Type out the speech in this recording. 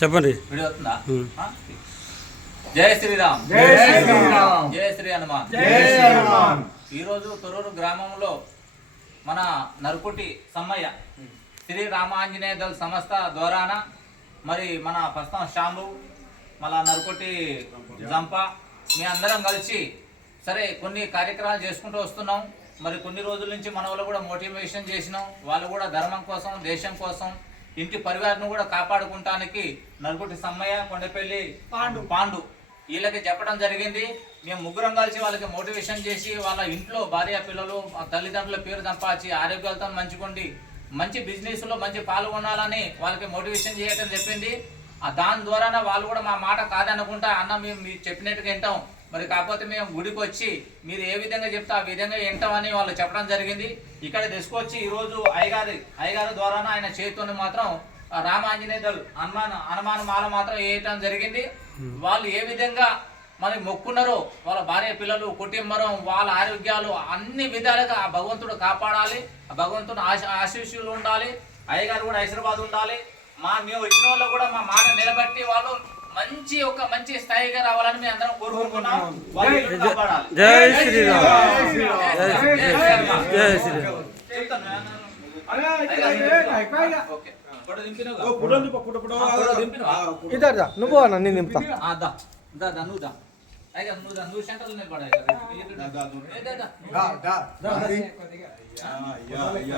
చెప్పండి. వీడియో వస్తుందా? జై శ్రీరామ్, జై శ్రీ హనుమాన్. ఈరోజు తొర్రూరు గ్రామంలో మన నరుకుటి సమ్మయ్య శ్రీ రామాంజనేయ దళ సంస్థ ద్వారాన మరి మన ప్రస్తుతం షాంబు మళ్ళా నరుకుటి జంప మీ అందరం కలిసి సరే కొన్ని కార్యక్రమాలు చేసుకుంటూ వస్తున్నాం. మరి కొన్ని రోజుల నుంచి మన వాళ్ళు కూడా మోటివేషన్ చేసినాం. వాళ్ళు కూడా ధర్మం కోసం, దేశం కోసం, ఇంటి పరివారం కూడా కాపాడుకుంటానికి నరుకుటి సమ్మయ్య, కొండపల్లి పాండు వీళ్ళకి చెప్పడం జరిగింది. మేము ముగ్గురం కలిసి వాళ్ళకి మోటివేషన్ చేసి వాళ్ళ ఇంట్లో భార్య పిల్లలు తల్లిదండ్రుల పేరు సంపాదించి ఆరోగ్యాలతో మంచిగుండి మంచి బిజినెస్లో మంచి పాల్గొనాలని వాళ్ళకి మోటివేషన్ చేయటం చెప్పింది. దాని ద్వారానే వాళ్ళు కూడా మా మాట కాదనుకుంటా అన్న మేము మీరు చెప్పినట్టుగా వింటాం, మరి కాకపోతే మేము గుడికి వచ్చి మీరు ఏ విధంగా చెప్తే ఆ విధంగా వింటామని వాళ్ళు చెప్పడం జరిగింది. ఇక్కడ తీసుకొచ్చి ఈరోజు అయ్యగారి ద్వారానే ఆయన చేతిని మాత్రం రామాంజనేయ దళ హనుమాన్ మాల మాత్రం వేయటం జరిగింది. వాళ్ళు ఏ విధంగా మనకి మొక్కున్నారో వాళ్ళ భార్య పిల్లలు కుటుంబం వాళ్ళ ఆరోగ్యాలు అన్ని విధాలుగా ఆ భగవంతుడు కాపాడాలి, ఆ భగవంతుడు ఆశీస్సులు ఉండాలి, అయ్యగారు కూడా హైదరాబాద్ ఉండాలి. మేము ఇచ్చిన వాళ్ళు కూడా మా మాట నిలబెట్టి వాళ్ళు మంచి స్థాయిగా రావాలని మేము అందరం కోరుకుంటున్నాం. జై శ్రీరామ్, జై శ్రీరామ్. నువ్వు అన్న నేను నింపుతా. నువ్వు సెంటర్ నిలబడ